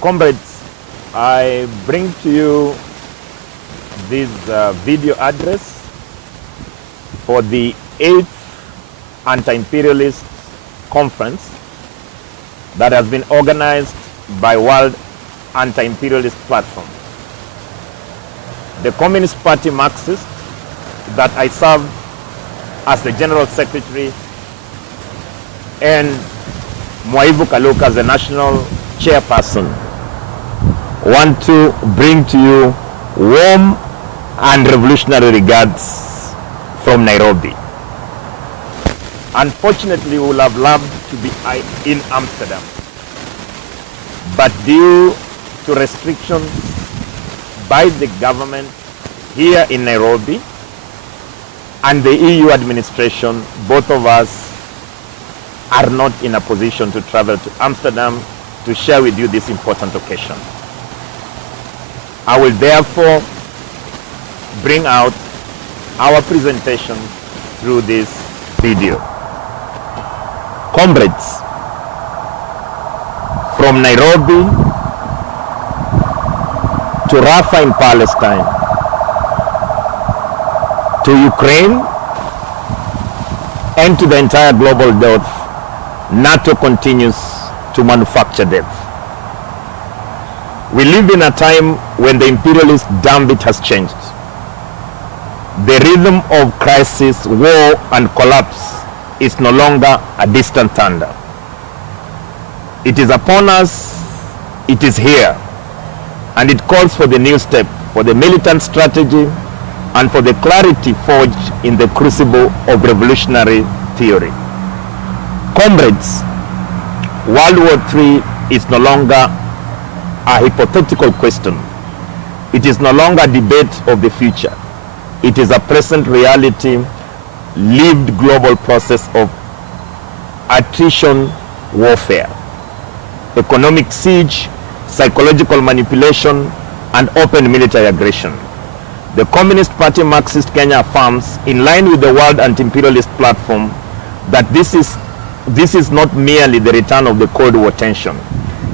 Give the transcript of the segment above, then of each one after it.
Comrades, I bring to you this video address for the 8th Anti-imperialist conference that has been organized by World Anti-imperialist Platform. The Communist Party Marxist, that I serve as the General Secretary, and Mwaivu Kaluka as the National Chairperson, want to bring to you warm and revolutionary regards from Nairobi. Unfortunately, we would have loved to be in Amsterdam, but due to restrictions by the government here in Nairobi and the EU administration, both of us are not in a position to travel to Amsterdam to share with you this important occasion. I will therefore bring out our presentation through this video. Comrades, from Nairobi to Rafah in Palestine, to Ukraine, and to the entire global north, NATO continues to manufacture death. We live in a time when the imperialist gambit has changed. The rhythm of crisis, war, and collapse is no longer a distant thunder. It is upon us, it is here, and it calls for the new step, for the militant strategy, and for the clarity forged in the crucible of revolutionary theory. Comrades, World War III is no longer a hypothetical question. It is no longer a debate of the future. It is a present reality, lived global process of attrition warfare, economic siege, psychological manipulation, and open military aggression. The Communist Party Marxist Kenya affirms, in line with the World Anti-imperialist Platform, that this is not merely the return of the Cold War tension.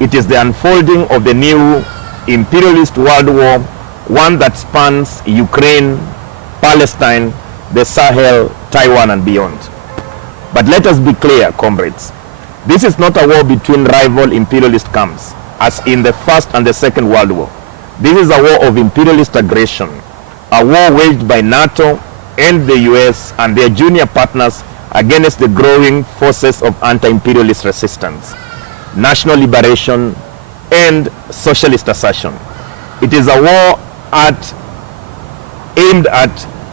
It is the unfolding of the new imperialist world war, one that spans Ukraine, Palestine, the Sahel, Taiwan, and beyond. But let us be clear, comrades. This is not a war between rival imperialist camps, as in the First and the Second World War. This is a war of imperialist aggression, a war waged by NATO and the US and their junior partners against the growing forces of anti-imperialist resistance, national liberation, and socialist assertion. It is a war aimed at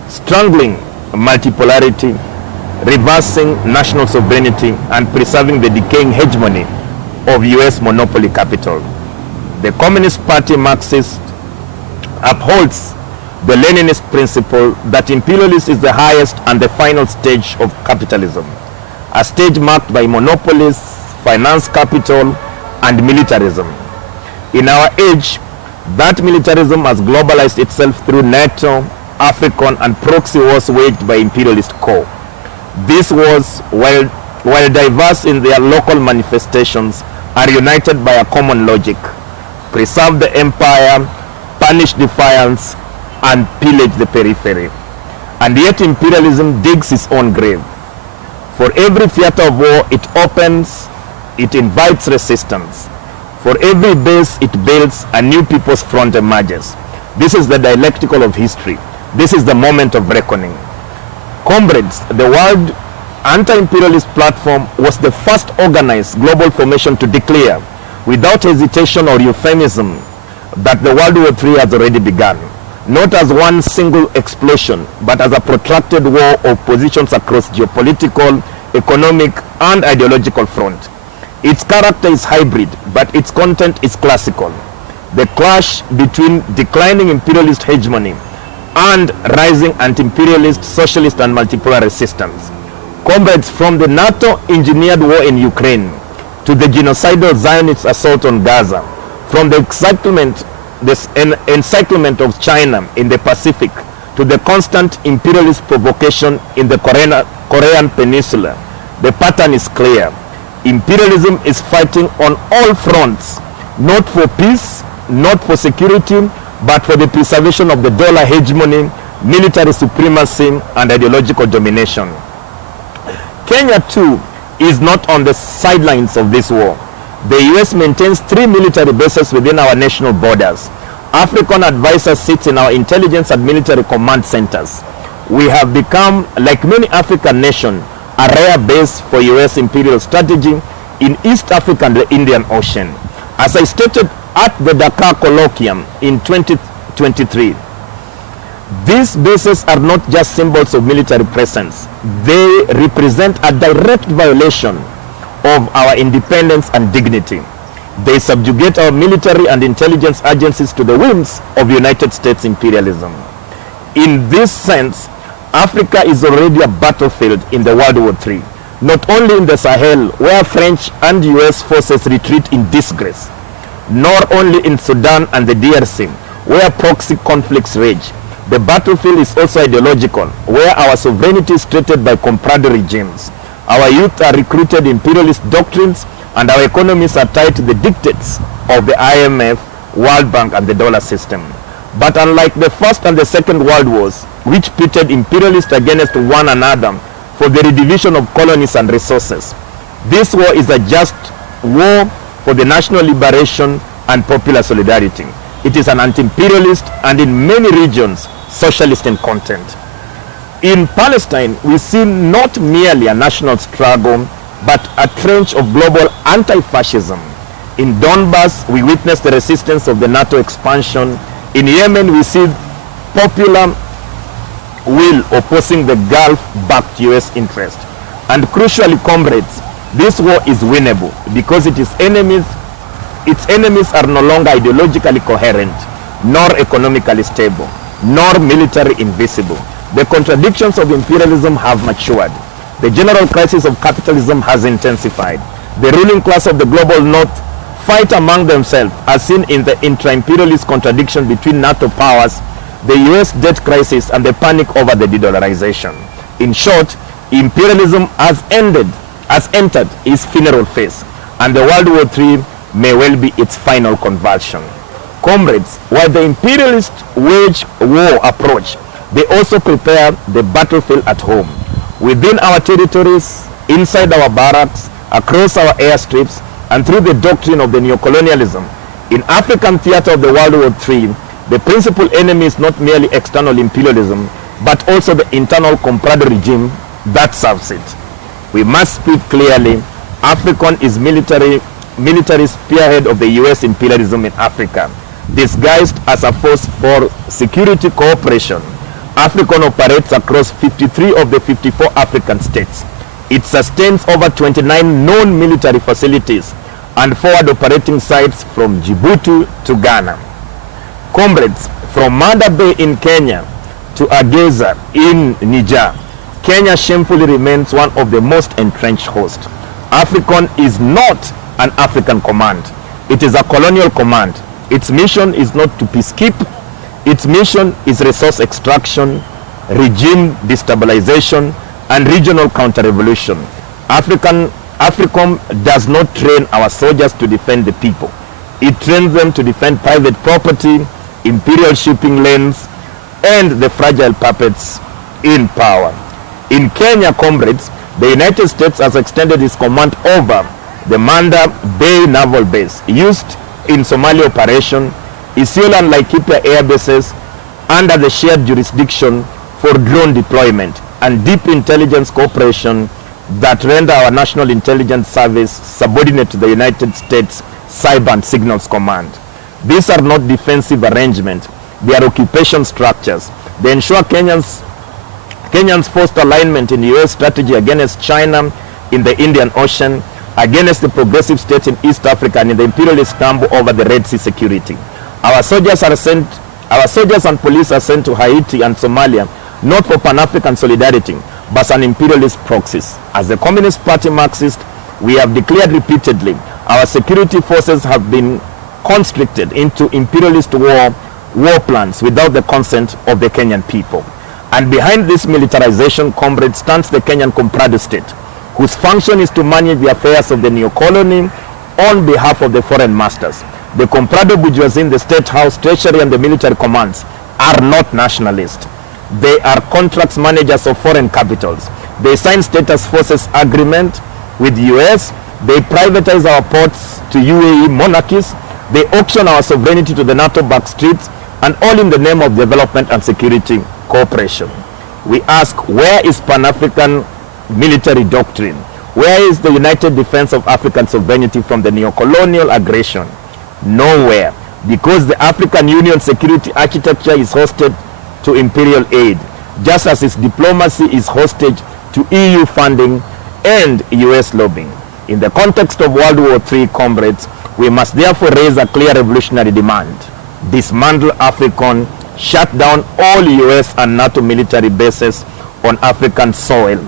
strangling multipolarity, reversing national sovereignty, and preserving the decaying hegemony of US monopoly capital. The Communist Party Marxist upholds the Leninist principle that imperialism is the highest and the final stage of capitalism, a stage marked by monopolies, finance capital, and militarism. In our age, that militarism has globalized itself through NATO, African, and proxy wars waged by imperialist core. These wars, while diverse in their local manifestations, are united by a common logic: preserve the empire, punish defiance, and pillage the periphery. And yet imperialism digs its own grave. For every theater of war it opens, it invites resistance. For every base it builds, a new people's front emerges. This is the dialectical of history. This is the moment of reckoning. Comrades, the World Anti-imperialist Platform was the first organized global formation to declare, without hesitation or euphemism, that the World War III has already begun. Not as one single explosion, but as a protracted war of positions across geopolitical, economic, and ideological front. Its character is hybrid, but its content is classical. The clash between declining imperialist hegemony and rising anti-imperialist, socialist, and multipolar resistance. Comrades, from the NATO-engineered war in Ukraine to the genocidal Zionist assault on Gaza, from the encirclement of China in the Pacific to the constant imperialist provocation in the Korean Peninsula, the pattern is clear. Imperialism is fighting on all fronts not for peace, not for security, but for the preservation of the dollar hegemony, military supremacy, and ideological domination. Kenya too is not on the sidelines of this war. The US maintains 3 military bases within our national borders. African advisors sit in our intelligence and military command centers. We have become, like many African nations, a rare base for US imperial strategy in East Africa and the Indian Ocean. As I stated at the Dakar Colloquium in 2023, these bases are not just symbols of military presence. They represent a direct violation of our independence and dignity. They subjugate our military and intelligence agencies to the whims of United States imperialism. In this sense, Africa is already a battlefield in the World War III, not only in the Sahel, where French and US forces retreat in disgrace, nor only in Sudan and the DRC, where proxy conflicts rage. The battlefield is also ideological, where our sovereignty is treated by comprado regimes. Our youth are recruited imperialist doctrines, and our economies are tied to the dictates of the IMF, World Bank, and the dollar system. But unlike the First and the Second World Wars, which pitted imperialists against one another for the redivision of colonies and resources, this war is a just war for the national liberation and popular solidarity. It is an anti-imperialist and in many regions socialist in content. In Palestine, we see not merely a national struggle, but a trench of global anti-fascism. In Donbass, we witness the resistance of the NATO expansion. In Yemen, we see popular will opposing the Gulf-backed US interest. And crucially, comrades, this war is winnable because its enemies are no longer ideologically coherent, nor economically stable, nor military invisible. The contradictions of imperialism have matured. The general crisis of capitalism has intensified. The ruling class of the global north fight among themselves, as seen in the intra-imperialist contradiction between NATO powers, the US debt crisis, and the panic over the de-dollarization. In short, imperialism has entered its funeral phase, and the World War III may well be its final convulsion. Comrades, while the imperialists wage war approach, they also prepare the battlefield at home, within our territories, inside our barracks, across our airstrips, and through the doctrine of the neocolonialism. In African theater of the World War III, the principal enemy is not merely external imperialism, but also the internal comprado regime that serves it. We must speak clearly. African is military spearhead of the US imperialism in Africa, disguised as a force for security cooperation. African operates across 53 of the 54 African states. It sustains over 29 known military facilities and forward operating sites from Djibouti to Ghana. Comrades, from Manda Bay in Kenya to Ageza in Niger, Kenya shamefully remains one of the most entrenched hosts. African is not an African command. It is a colonial command. Its mission is not to peacekeep. Its mission is resource extraction, regime destabilization, and regional counter-revolution. AFRICOM does not train our soldiers to defend the people. It trains them to defend private property, imperial shipping lanes, and the fragile puppets in power. In Kenya, comrades, the United States has extended its command over the Manda Bay Naval Base, used in Somalia operation, Isiolo and Laikipia air bases under the shared jurisdiction for drone deployment and deep intelligence cooperation that render our National Intelligence Service subordinate to the United States Cyber and Signals Command. These are not defensive arrangements, they are occupation structures. They ensure Kenyans forced alignment in the US strategy against China in the Indian Ocean, against the progressive states in East Africa, and in the imperialist camp over the Red Sea security. Our soldiers and police are sent to Haiti and Somalia, not for Pan-African solidarity, but an imperialist proxies. As the Communist Party Marxist, we have declared repeatedly, our security forces have been constricted into imperialist war plans without the consent of the Kenyan people. And behind this militarization, comrades, stands the Kenyan comprado state, whose function is to manage the affairs of the new colony on behalf of the foreign masters. The comprado bourgeoisie in the state house, treasury, and the military commands are not nationalists. They are contracts managers of foreign capitals. They sign status forces agreement with the US. They privatize our ports to UAE monarchies. They auction our sovereignty to the NATO back streets, and all in the name of development and security cooperation. We ask, where is Pan-African military doctrine? Where is the united defense of African sovereignty from the neocolonial aggression? Nowhere, because the African Union security architecture is hosted to imperial aid, just as its diplomacy is hostage to EU funding and US lobbying. In the context of World War III, comrades, we must therefore raise a clear revolutionary demand. Dismantle AFRICOM, shut down all US and NATO military bases on African soil,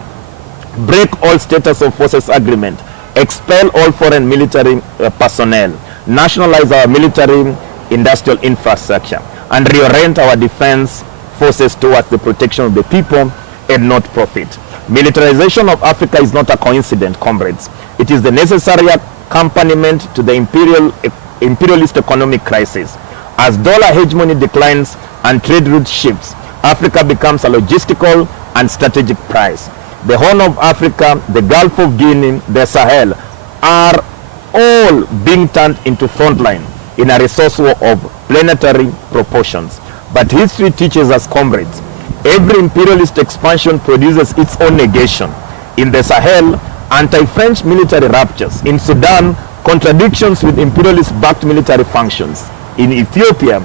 break all status of forces agreement, expel all foreign military personnel, nationalize our military industrial infrastructure, and reorient our defense forces towards the protection of the people and not profit. Militarization of Africa is not a coincidence, comrades. It is the necessary accompaniment to the imperialist economic crisis. As dollar hegemony declines and trade routes shifts, Africa becomes a logistical and strategic prize. The Horn of Africa, the Gulf of Guinea, the Sahel are all being turned into frontline in a resource war of planetary proportions. But history teaches us, comrades, every imperialist expansion produces its own negation. In the Sahel, anti-French military ruptures. In Sudan, contradictions with imperialist-backed military functions. In Ethiopia,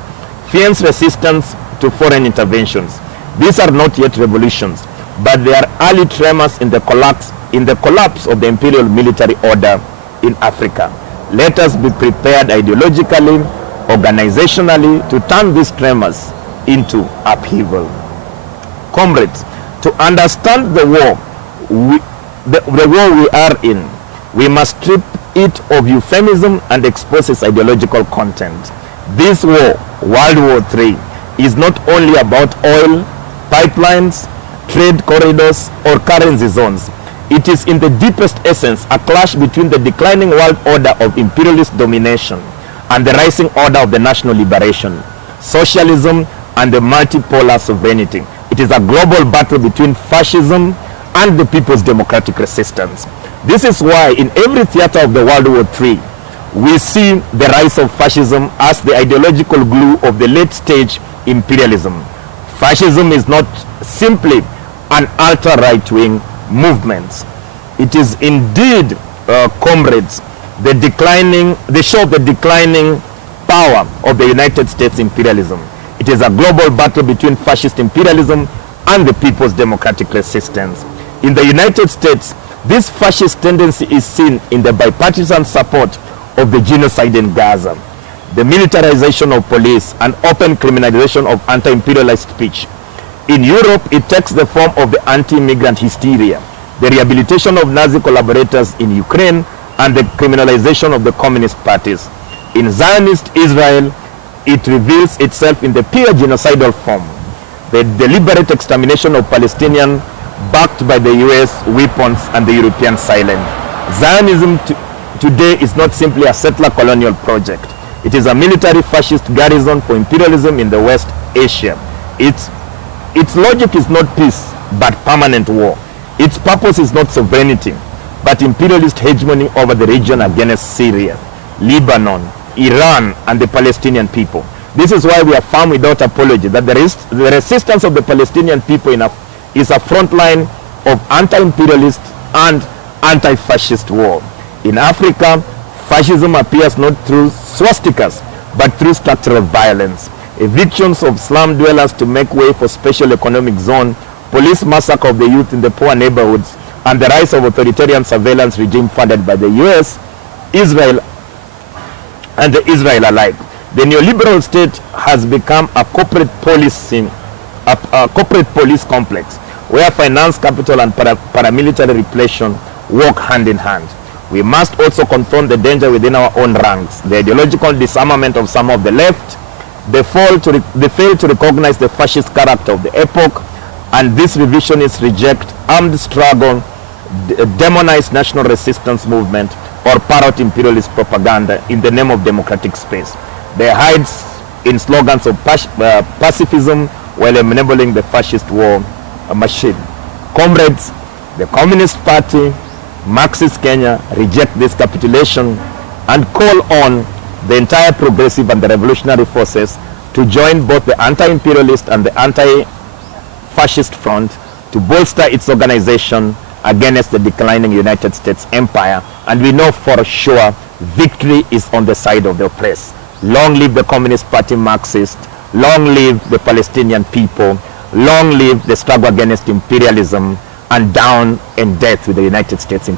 fierce resistance to foreign interventions. These are not yet revolutions, but they are early tremors in the collapse of the imperial military order in Africa. Let us be prepared ideologically, organizationally, to turn these tremors into upheaval. Comrades, to understand the war we are in, we must strip it of euphemism and expose its ideological content. This war, World War III, is not only about oil, pipelines, trade corridors, or currency zones. It is in the deepest essence a clash between the declining world order of imperialist domination and the rising order of the national liberation, socialism, and the multipolar sovereignty. It is a global battle between fascism and the people's democratic resistance. This is why in every theater of the World War III, we see the rise of fascism as the ideological glue of the late stage imperialism. Fascism is not simply an ultra-right-wing movement. It is indeed, comrades, the show of the declining power of the United States imperialism. It is a global battle between fascist imperialism and the people's democratic resistance. In the United States, this fascist tendency is seen in the bipartisan support of the genocide in Gaza, the militarization of police, and open criminalization of anti-imperialist speech. In Europe, it takes the form of the anti-immigrant hysteria, the rehabilitation of Nazi collaborators in Ukraine, and the criminalization of the communist parties. In Zionist Israel, it reveals itself in the pure genocidal form, the deliberate extermination of Palestinians backed by the US weapons and the European silence. Zionism today is not simply a settler colonial project. It is a military fascist garrison for imperialism in the West Asia. Its logic is not peace, but permanent war. Its purpose is not sovereignty, but imperialist hegemony over the region against Syria, Lebanon, Iran, and the Palestinian people. This is why we affirm without apology that the resistance of the Palestinian people is a front line of anti-imperialist and anti-fascist war. In Africa, fascism appears not through swastikas, but through structural violence. Evictions of slum dwellers to make way for special economic zone, police massacre of the youth in the poor neighborhoods, and the rise of authoritarian surveillance regime funded by the US, Israel, and the Israel alike. The neoliberal state has become a corporate police complex where finance, capital, and paramilitary repression work hand in hand. We must also confront the danger within our own ranks, the ideological disarmament of some of the left, the fail to recognize the fascist character of the epoch, and this revisionists reject armed struggle, demonize national resistance movement, or parrot imperialist propaganda in the name of democratic space. They hide in slogans of pacifism while enabling the fascist war machine. Comrades, the Communist Party, Marxist Kenya reject this capitulation and call on the entire progressive and the revolutionary forces to join both the anti-imperialist and the anti-fascist front to bolster its organization against the declining United States empire. And we know for sure victory is on the side of the oppressed. Long live the Communist Party Marxist, long live the Palestinian people, long live the struggle against imperialism, and down and death with the United States.